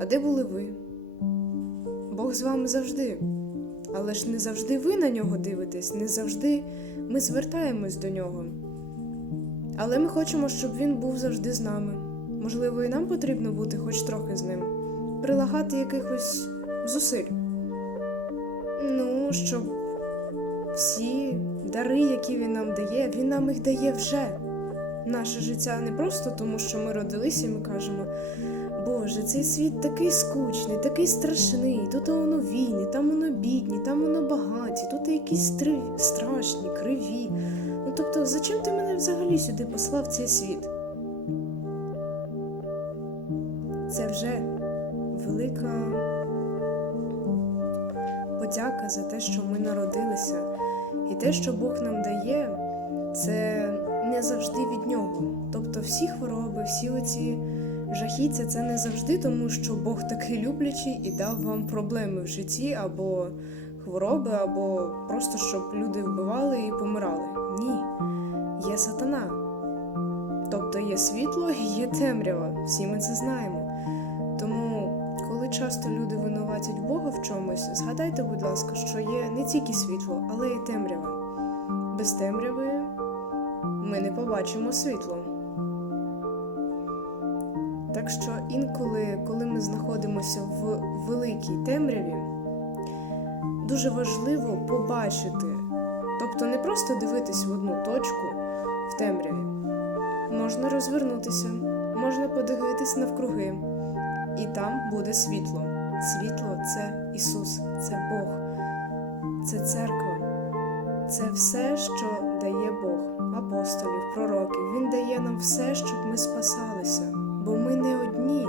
А де були ви? Бог з вами завжди. Але ж не завжди ви на нього дивитесь, не завжди ми звертаємось до нього. Але ми хочемо, щоб він був завжди з нами. Можливо, і нам потрібно бути хоч трохи з ним, прилагати якихось зусиль. Ну, щоб всі дари, які він нам дає, він нам їх дає вже. Наше життя не просто тому, що ми родилися, і ми кажемо. Боже, цей світ такий скучний, такий страшний. Тут воно війни, там воно бідні, там воно багаті, тут якісь три... страшні, криві. Ну тобто, зачем ти мене взагалі сюди послав цей світ? Це вже велика подяка за те, що ми народилися. І те, що Бог нам дає, це не завжди від нього. Тобто всі хвороби, всі оці жахіття це не завжди тому, що Бог такий люблячий і дав вам проблеми в житті або хвороби, або просто щоб люди вбивали і помирали. Ні, є сатана. Тобто є світло і є темрява. Всі ми це знаємо. Тому, коли часто люди винуватять Бога в чомусь, згадайте, будь ласка, що є не тільки світло, але й темрява. Без темряви ми не побачимо світло. Так що інколи, коли ми знаходимося в великій темряві, дуже важливо побачити, тобто не просто дивитись в одну точку в темряві. Можна розвернутися, можна подивитись навкруги, і там буде світло. Світло це Ісус, це Бог, це церква, це все, що дає Бог, апостолів, пророків. Він дає нам все, щоб ми спасалися, бо ми не одні.